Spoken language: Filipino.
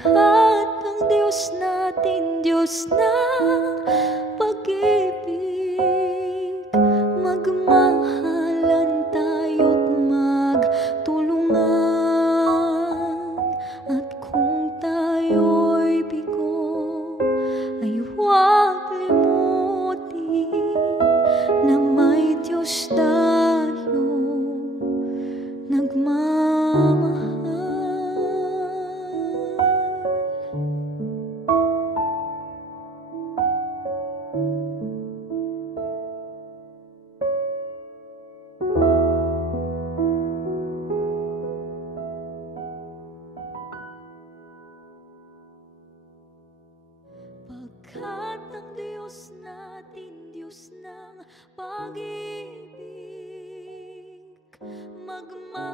Pagkat ang Diyos natin, Diyos ng pag-ibig, magmahalan tayo't magtulungan. At kung tayo'y bigo, ay huwag limutin na may Diyos tayong nagmamahal. Pagkat ang Diyos natin, Diyos ng pag-ibig, magmahal